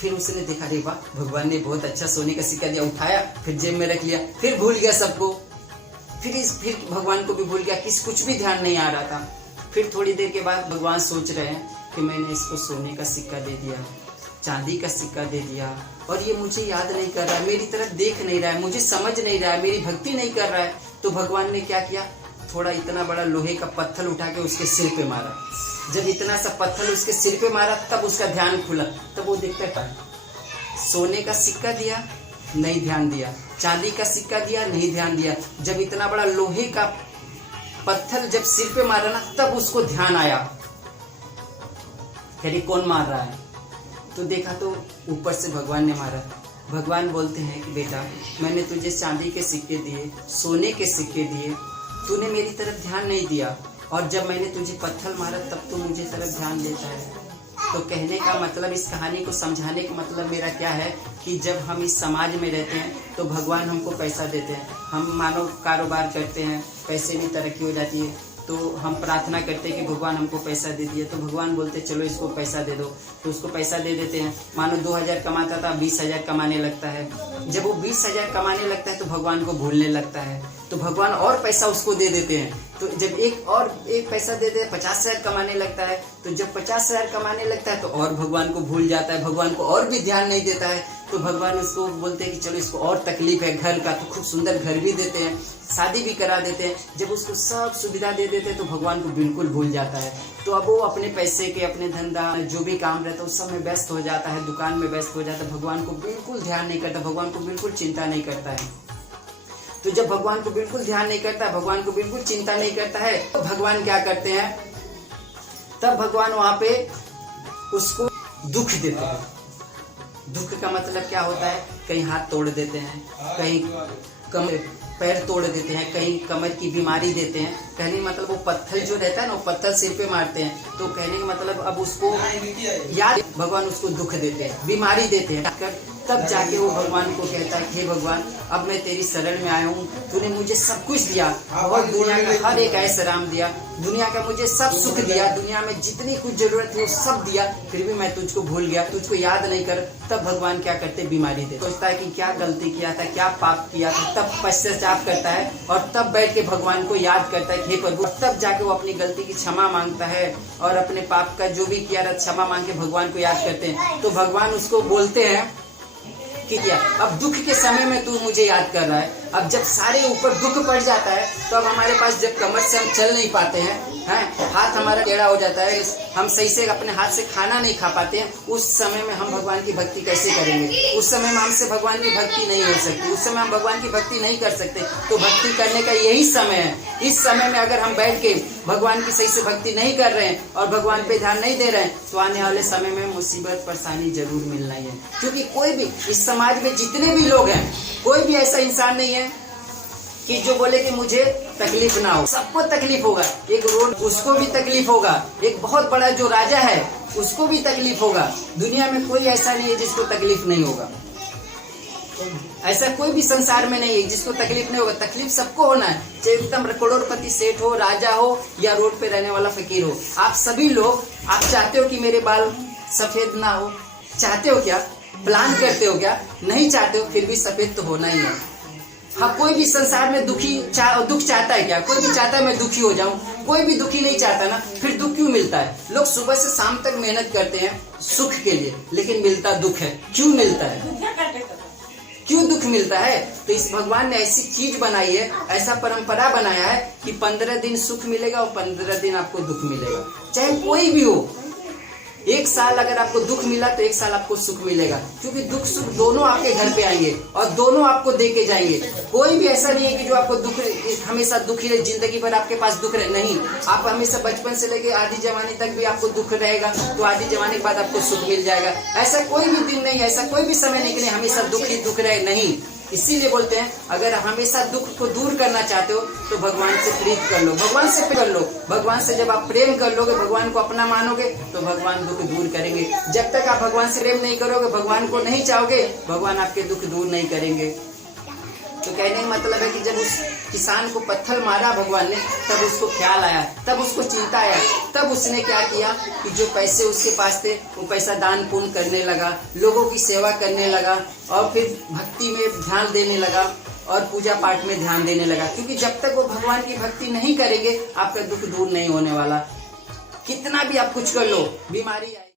फिर उसने देखा, अरे वाह, भगवान ने बहुत अच्छा सोने का सिक्का दिया, उठाया, फिर जेब में रख लिया, फिर भूल गया सबको। फिर भगवान को भी भूल गया, कुछ भी ध्यान नहीं आ रहा था। फिर थोड़ी देर के बाद भगवान सोच रहे हैं कि मैंने इसको सोने का सिक्का दे दिया, चांदी का सिक्का दे दिया, और ये मुझे याद नहीं कर रहा है, मेरी तरफ देख नहीं रहा है, मुझे समझ नहीं रहा है, मेरी भक्ति नहीं कर रहा है। तो भगवान ने क्या किया, थोड़ा इतना बड़ा लोहे का पत्थर उठा के उसके सिर पे मारा। जब इतना सा पत्थर उसके सिर पे मारा, तब उसका ध्यान खुला। तब वो देखता है, सोने का सिक्का दिया, नहीं ध्यान दिया, चांदी का सिक्का दिया, नहीं ध्यान दिया। जब इतना बड़ा लोहे का पत्थर जब सिर पे मारा ना, तब उसको ध्यान आया, अरे कौन मार रहा है। तो देखा तो ऊपर से भगवान ने मारा। भगवान बोलते हैं कि बेटा, मैंने तुझे चांदी के सिक्के दिए, सोने के सिक्के दिए, तूने मेरी तरफ ध्यान नहीं दिया, और जब मैंने तुझे पत्थर मारा तब तो मुझे तरफ ध्यान देता है। तो कहने का मतलब, इस कहानी को समझाने का मतलब मेरा क्या है कि जब हम इस समाज में रहते हैं तो भगवान हमको पैसा देते हैं, हम मानो कारोबार करते हैं, पैसे में तरक्की हो जाती है, तो हम प्रार्थना करते हैं कि भगवान हमको पैसा दे दिए। तो भगवान बोलते चलो इसको पैसा दे दो, तो उसको पैसा दे देते हैं। मानो 2000 कमाता था, 20,000 कमाने लगता है। जब वो 20,000 कमाने लगता है तो भगवान को भूलने लगता है, तो भगवान और पैसा उसको दे देते हैं। तो जब एक पैसा दे दे, 50,000 कमाने लगता है। तो जब 50,000 कमाने लगता है तो और भगवान को भूल जाता है, भगवान को और भी ध्यान नहीं देता है। तो भगवान उसको बोलते हैं कि चलो इसको और तकलीफ है घर का, तो खूब सुंदर घर भी देते हैं, शादी भी करा देते हैं। जब उसको सब सुविधा दे देते हैं तो भगवान को बिल्कुल भूल जाता है। तो अब वो अपने पैसे के, अपने धंधा, जो भी काम रहता है उस सब में व्यस्त हो जाता है, दुकान में व्यस्त हो जाता है, भगवान को बिल्कुल ध्यान नहीं करता, भगवान को बिल्कुल चिंता नहीं करता है। तो जब भगवान को बिल्कुल ध्यान नहीं करता, भगवान को बिल्कुल चिंता नहीं करता है, तो भगवान क्या करते हैं, तब भगवान वहां पे उसको दुख देते हैं। दुख का मतलब क्या होता है, कहीं हाथ तोड़ देते हैं, कहीं पैर तोड़ देते हैं, कहीं कमर की बीमारी देते हैं। कहने का मतलब वो पत्थर जो रहता है ना, वो पत्थर सिर पे मारते हैं। तो कहने का मतलब अब उसको याद, भगवान उसको दुख देते हैं, बीमारी देते हैं। तब जाके वो भगवान को कहता है, हे भगवान, अब मैं तेरी शरण में आया हूँ, तूने मुझे सब कुछ दिया, और दुनिया का हर एक ऐसा राम दिया, दुनिया का मुझे सब सुख दिया, दुनिया में जितनी कुछ जरूरत थी वो सब दिया, फिर भी मैं तुझको भूल गया, तुझको याद नहीं कर। तब भगवान क्या करते, बीमारी दे। सोचता है कि क्या गलती किया था, क्या पाप किया था, तब पश्चाताप करता है, और तब बैठ के भगवान को याद करता है, हे प्रभु। तब जाके वो अपनी गलती की क्षमा मांगता है, और अपने पाप का जो भी किया था क्षमा मांग के भगवान को याद करते हैं। तो भगवान उसको बोलते हैं कि क्या, अब दुख के समय में तू मुझे याद कर रहा है। अब जब सारे ऊपर दुख पड़ जाता है, तो अब हमारे पास जब कमर से हम चल नहीं पाते हैं, हाथ हमारा टेढ़ा हो जाता है, हम सही से अपने हाथ से खाना नहीं खा पाते हैं, उस समय में हम भगवान की भक्ति कैसे करेंगे। उस समय में हमसे भगवान की भक्ति नहीं हो सकती, उस समय हम भगवान की भक्ति नहीं कर सकते। तो भक्ति करने का यही समय है। इस समय में अगर हम बैठ के भगवान की सही से भक्ति नहीं कर रहे हैं और भगवान पे ध्यान नहीं दे रहे हैं, तो आने वाले समय में मुसीबत परेशानी जरूर मिलना ही है। क्योंकि कोई भी इस समाज में जितने भी लोग हैं, कोई भी ऐसा इंसान नहीं है कि जो बोले कि मुझे तकलीफ ना हो। सबको तकलीफ होगा, एक रोड उसको भी तकलीफ होगा, एक बहुत बड़ा जो राजा है उसको भी तकलीफ होगा। दुनिया में कोई ऐसा नहीं है जिसको तकलीफ नहीं होगा, ऐसा कोई भी संसार में नहीं है जिसको तकलीफ नहीं होगा। तकलीफ सबको होना है, चाहे एकदम करोड़पति सेठ हो, राजा हो, या रोड पे रहने वाला फकीर हो। आप सभी लोग, आप चाहते हो कि मेरे बाल सफेद ना हो? चाहते हो क्या? प्लान करते हो क्या? नहीं चाहते हो, फिर भी सफेद तो होना ही है। हाँ, कोई भी संसार में दुख चाहता है क्या? कोई भी चाहता है मैं दुखी हो जाऊं? कोई भी दुखी नहीं चाहता ना। फिर दुख क्यों मिलता है? लोग सुबह से शाम तक मेहनत करते हैं सुख के लिए, लेकिन मिलता दुख है। क्यों मिलता है? क्यों दुख मिलता है? तो इस भगवान ने ऐसी चीज बनाई है, ऐसा परंपरा बनाया है कि 15 दिन सुख मिलेगा और 15 दिन आपको दुख मिलेगा, चाहे कोई भी हो। एक साल अगर आपको दुख मिला तो एक साल आपको सुख मिलेगा, क्योंकि दुख सुख दोनों आपके घर पे आएंगे और दोनों आपको दे के जाएंगे। कोई भी ऐसा नहीं है कि जो आपको दुख हमेशा दुखी रहे, जिंदगी भर आपके पास दुख रहे। नहीं, आप हमेशा बचपन से लेके आधी जवानी तक भी आपको दुख रहेगा, तो आधी जवानी के बाद आपको सुख मिल जाएगा। ऐसा कोई भी दिन नहीं, ऐसा कोई भी समय नहीं कि हमेशा दुख ही दुख रहे। नहीं, इसीलिए बोलते हैं अगर हमेशा दुख को दूर करना चाहते हो तो भगवान से प्रीत कर लो, भगवान से कर लो। भगवान से जब आप प्रेम कर लोगे, भगवान को अपना मानोगे, तो भगवान दुख दूर करेंगे। जब तक आप भगवान से प्रेम नहीं करोगे, भगवान को नहीं चाहोगे, भगवान आपके दुख दूर नहीं करेंगे। तो कहने का मतलब है कि जब उस किसान को पत्थर मारा भगवान ने, तब उसको ख्याल आया, तब उसको चिंता आया, तब उसने क्या किया कि जो पैसे उसके पास थे वो पैसा दान पुण्य करने लगा, लोगों की सेवा करने लगा और फिर भक्ति में ध्यान देने लगा और पूजा पाठ में ध्यान देने लगा। क्योंकि जब तक वो भगवान की भक्ति नहीं करेंगे आपका दुख दूर नहीं होने वाला। कितना भी आप कुछ कर लो, बीमारी